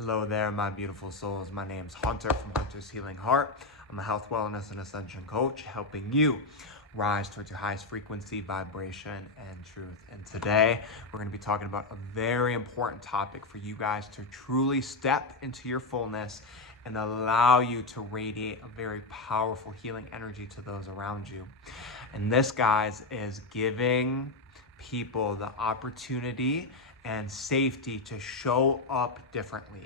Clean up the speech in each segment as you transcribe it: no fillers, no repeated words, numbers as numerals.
Hello there, my beautiful souls. My name's Hunter from Hunter's Healing Heart. I'm a health, wellness, and ascension coach, helping you rise towards your highest frequency, vibration, and truth. And today, we're going to be talking about a very important topic for you guys to truly step into your fullness and allow you to radiate a very powerful healing energy to those around you. And this, guys, is giving people the opportunity and safety to show up differently.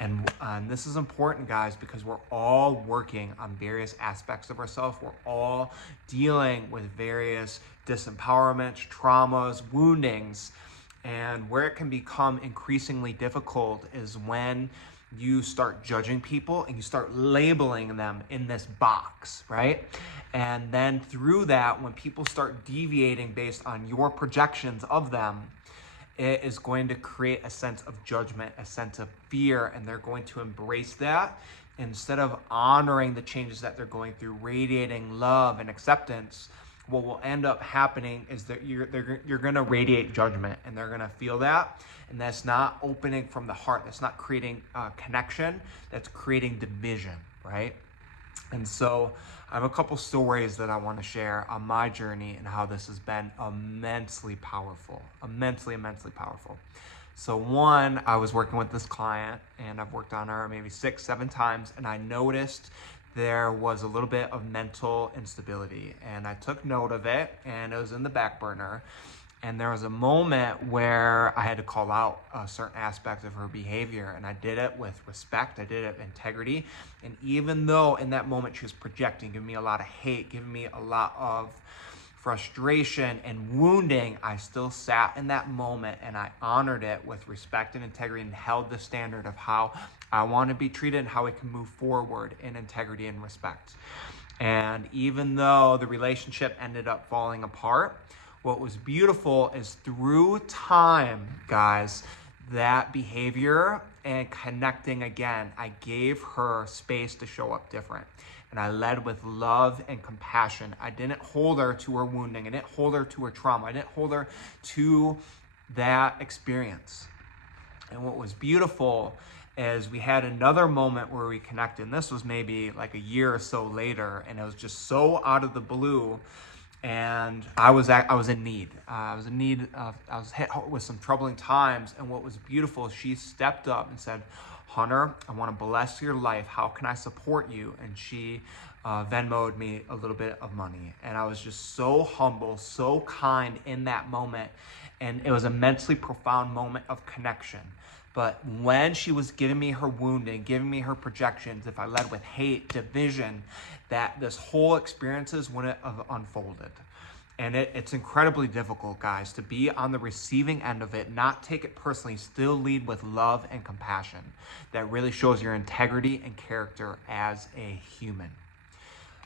And this is important, guys, because we're all working on various aspects of ourselves. We're all dealing with various disempowerments, traumas, woundings. And where it can become increasingly difficult is when you start judging people and you start labeling them in this box, right? And then through that, when people start deviating based on your projections of them, it is going to create a sense of judgment, a sense of fear, and they're going to embrace that instead of honoring the changes that they're going through, radiating love and acceptance. What will end up happening is that you're going to radiate judgment, and they're going to feel that, and that's not opening from the heart. That's not creating connection. That's creating division, right? And so I have a couple stories that I want to share on my journey and how this has been immensely powerful, immensely powerful. So one, I was working with this client, and I've worked on her maybe 6-7 times, and I noticed there was a little bit of mental instability, and I took note of it, and it was in the back burner. And there was a moment where I had to call out a certain aspect of her behavior, and I did it with respect. I did it with integrity. And even though in that moment she was projecting, giving me a lot of hate, giving me a lot of frustration and wounding, I still sat in that moment and I honored it with respect and integrity and held the standard of how I want to be treated and how I can move forward in integrity and respect. And even though the relationship ended up falling apart, what was beautiful is through time, guys, that behavior and connecting again, I gave her space to show up different. And I led with love and compassion. I didn't hold her to her wounding. I didn't hold her to her trauma. I didn't hold her to that experience. And what was beautiful is we had another moment where we connected. And this was maybe like a year or so later, and it was just so out of the blue. And I was in need. I was hit with some troubling times. And what was beautiful, she stepped up and said, "Hunter, I want to bless your life. How can I support you?" And she Venmo'd me a little bit of money. And I was just so humble, so kind in that moment. And it was an immensely profound moment of connection. But when she was giving me her wounding, giving me her projections, if I led with hate, division, that this whole experiences wouldn't have unfolded. And it's incredibly difficult, guys, to be on the receiving end of it, not take it personally, still lead with love and compassion. That really shows your integrity and character as a human.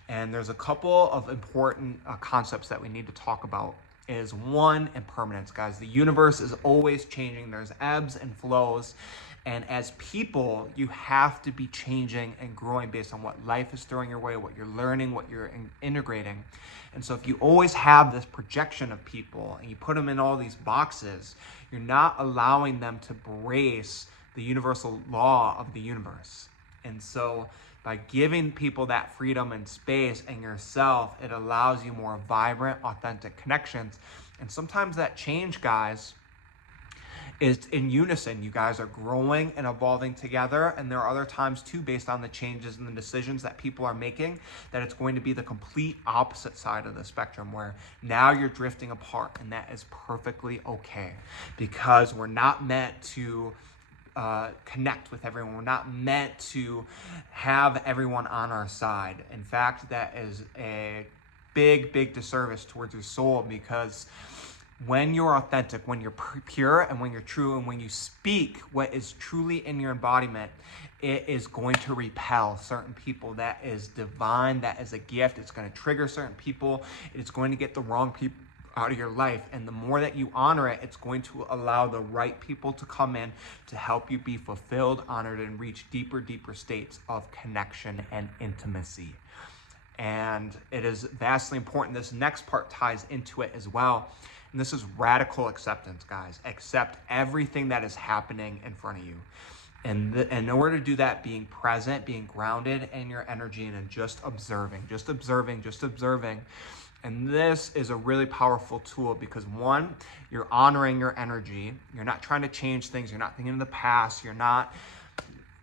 And there's a couple of important concepts that we need to talk about. Is one, impermanence, guys. The universe is always changing. There's ebbs and flows. And as people, you have to be changing and growing based on what life is throwing your way, what you're learning, what you're integrating. And so if you always have this projection of people and you put them in all these boxes, you're not allowing them to embrace the universal law of the universe. And so by giving people that freedom and space and yourself, it allows you more vibrant, authentic connections. And sometimes that change, guys, is in unison. You guys are growing and evolving together. And there are other times too, based on the changes and the decisions that people are making, that it's going to be the complete opposite side of the spectrum, where now you're drifting apart. And that is perfectly okay, because we're not meant to connect with everyone. We're not meant to have everyone on our side. In fact, that is a big disservice towards your soul, because when you're authentic, when you're pure, and when you're true, and when you speak what is truly in your embodiment, it is going to repel certain people. That is divine. That is a gift. It's going to trigger certain people. It's going to get the wrong people out of your life. And the more that you honor it, it's going to allow the right people to come in to help you be fulfilled, honored, and reach deeper states of connection and intimacy. And it is vastly important. This next part ties into it as well. And this is radical acceptance, guys. Accept everything that is happening in front of you. And in order to do that, being present, being grounded in your energy, and just observing. And this is a really powerful tool because one, you're honoring your energy. You're not trying to change things. You're not thinking of the past. You're not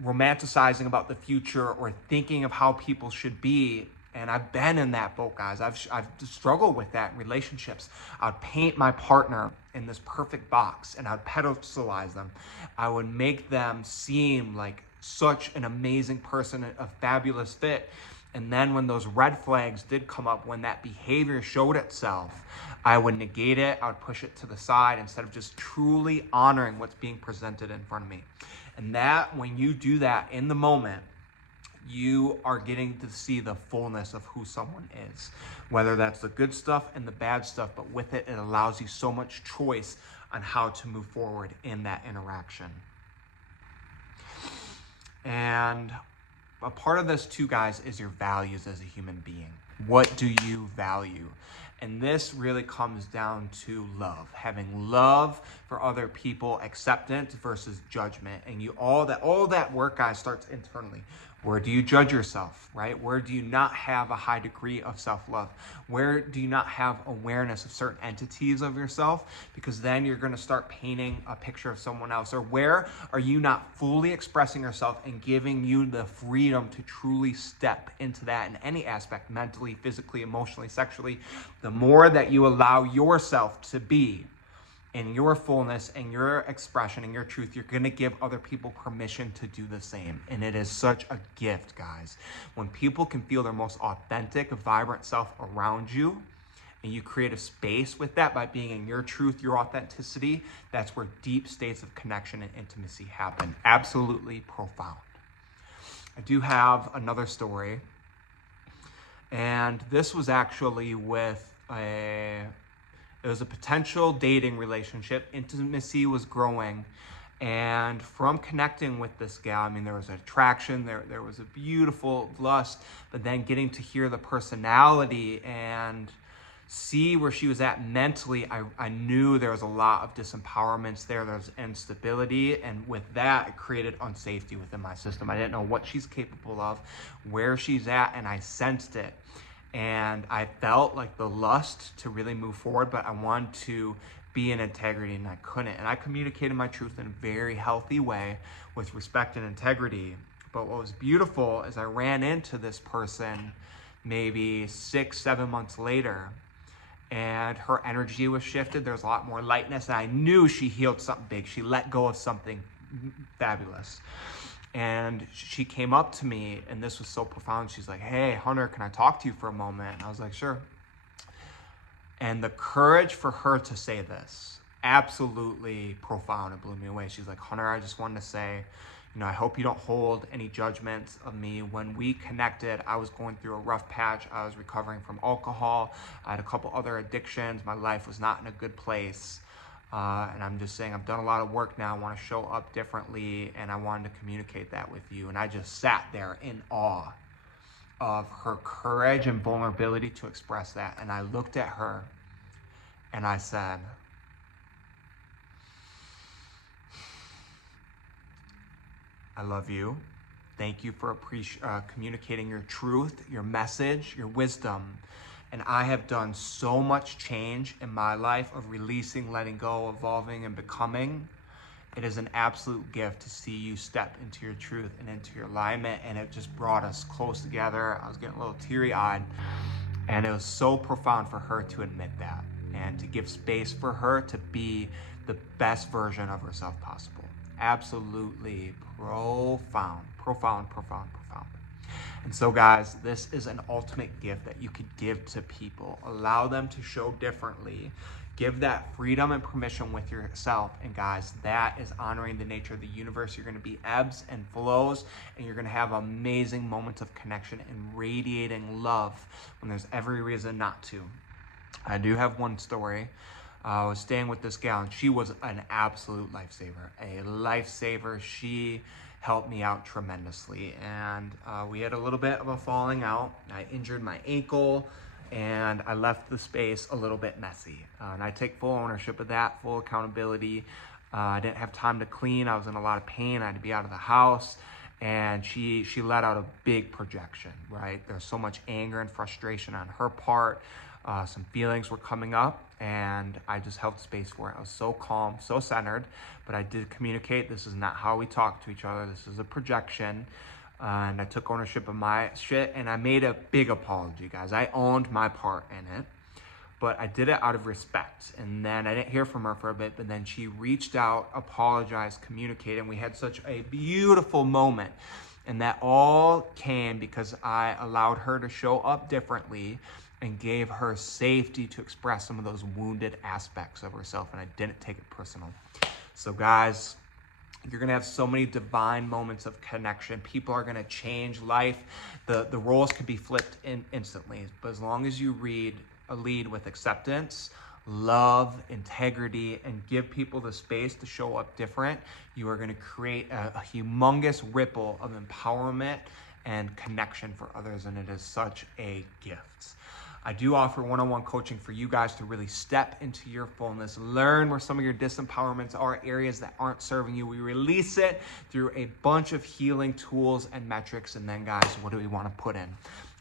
romanticizing about the future or thinking of how people should be. And I've been in that boat, guys. I've struggled with that in relationships. I'd paint my partner in this perfect box and I'd pedestalize them. I would make them seem like such an amazing person, a fabulous fit. And then when those red flags did come up, when that behavior showed itself, I would negate it. I would push it to the side instead of just truly honoring what's being presented in front of me. And that, when you do that in the moment, you are getting to see the fullness of who someone is, whether that's the good stuff and the bad stuff, but with it, it allows you so much choice on how to move forward in that interaction. And a part of this too, guys, is your values as a human being. What do you value? And this really comes down to love, having love for other people, acceptance versus judgment. And all that work, guys, starts internally. Where do you judge yourself, right? Where do you not have a high degree of self-love? Where do you not have awareness of certain entities of yourself? Because then you're going to start painting a picture of someone else. Or where are you not fully expressing yourself and giving you the freedom to truly step into that in any aspect, mentally, physically, emotionally, sexually? The more that you allow yourself to be in your fullness and your expression and your truth, you're going to give other people permission to do the same. And it is such a gift, guys. When people can feel their most authentic, vibrant self around you, and you create a space with that by being in your truth, your authenticity, that's where deep states of connection and intimacy happen. Absolutely profound. I do have another story. And this was actually with it was a potential dating relationship. Intimacy was growing. And from connecting with this gal, I mean, there was attraction, there was a beautiful lust, but then getting to hear the personality and see where she was at mentally, I knew there was a lot of disempowerments there. There was instability. And with that, it created unsafety within my system. I didn't know what she's capable of, where she's at, and I sensed it. And I felt like the lust to really move forward, but I wanted to be in integrity and I couldn't. And I communicated my truth in a very healthy way with respect and integrity. But what was beautiful is I ran into this person maybe 6-7 months later and her energy was shifted. There was a lot more lightness and I knew she healed something big. She let go of something fabulous. And she came up to me, and this was so profound. She's like, "Hey, Hunter, can I talk to you for a moment?" And I was like, "Sure." And the courage for her to say this, absolutely profound. It blew me away. She's like, "Hunter, I just wanted to say, I hope you don't hold any judgments of me. When we connected, I was going through a rough patch. I was recovering from alcohol. I had a couple other addictions. My life was not in a good place. And I'm just saying I've done a lot of work now. I want to show up differently, and I wanted to communicate that with you." And I just sat there in awe of her courage and vulnerability to express that. And I looked at her and I said, "I love you. Thank you for communicating your truth, your message, your wisdom. And I have done so much change in my life of releasing, letting go, evolving, and becoming. It is an absolute gift to see you step into your truth and into your alignment." And it just brought us close together. I was getting a little teary-eyed. And it was so profound for her to admit that and to give space for her to be the best version of herself possible. Absolutely profound. And so, guys, this is an ultimate gift that you could give to people. Allow them to show differently. Give that freedom and permission with yourself. And guys, that is honoring the nature of the universe. You're going to be ebbs and flows, and you're going to have amazing moments of connection and radiating love when there's every reason not to. I do have one story. I was staying with this gal, and she was an absolute lifesaver. A lifesaver. She helped me out tremendously. And we had a little bit of a falling out. I injured my ankle, and I left the space a little bit messy. And I take full ownership of that, full accountability. I didn't have time to clean. I was in a lot of pain. I had to be out of the house. And she let out a big projection, right? There's so much anger and frustration on her part. Some feelings were coming up, and I just held space for it. I was so calm, so centered, but I did communicate. This is not how we talk to each other. This is a projection. And I took ownership of my shit, and I made a big apology, guys. I owned my part in it, but I did it out of respect. And then I didn't hear from her for a bit, but then she reached out, apologized, communicated, and we had such a beautiful moment. And that all came because I allowed her to show up differently and gave her safety to express some of those wounded aspects of herself, and I didn't take it personal. So guys, you're gonna have so many divine moments of connection. People are gonna change life. The roles could be flipped instantly, but as long as you lead with acceptance, love, integrity, and give people the space to show up different, you are gonna create a humongous ripple of empowerment and connection for others, and it is such a gift. I do offer one-on-one coaching for you guys to really step into your fullness, learn where some of your disempowerments are, areas that aren't serving you. We release it through a bunch of healing tools and metrics, and then guys, what do we want to put in?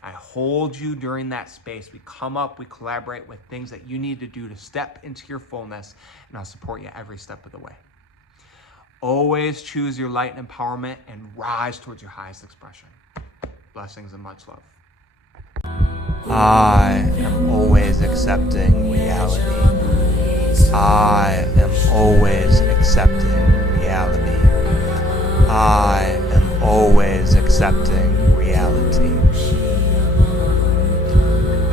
I hold you during that space. We come up, we collaborate with things that you need to do to step into your fullness, and I'll support you every step of the way. Always choose your light and empowerment and rise towards your highest expression. Blessings and much love. I am always accepting reality. I am always accepting reality. I am always accepting reality.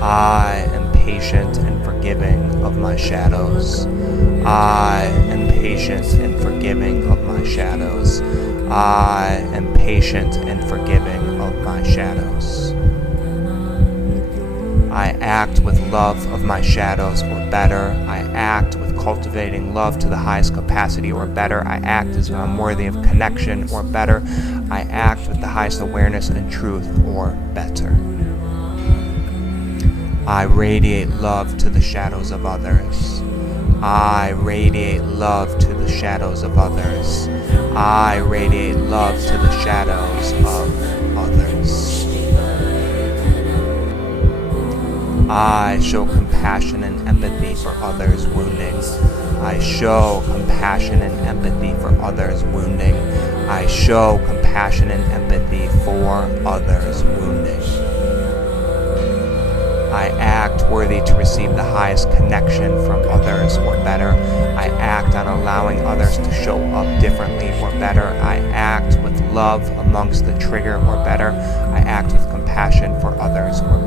I am patient and forgiving of my shadows. I am patient and forgiving of my shadows. I am patient and forgiving of my shadows. I act with love of my shadows, or better. I act with cultivating love to the highest capacity, or better. I act as if I'm worthy of connection, or better. I act with the highest awareness and truth, or better. I radiate love to the shadows of others. I radiate love to the shadows of others. I radiate love to the shadows of others. I show compassion and empathy for others' wounding. I show compassion and empathy for others' wounding. I show compassion and empathy for others' wounding. I act worthy to receive the highest connection from others, or better. I act on allowing others to show up differently, or better. I act with love amongst the trigger, or better. I act with compassion for others, or better.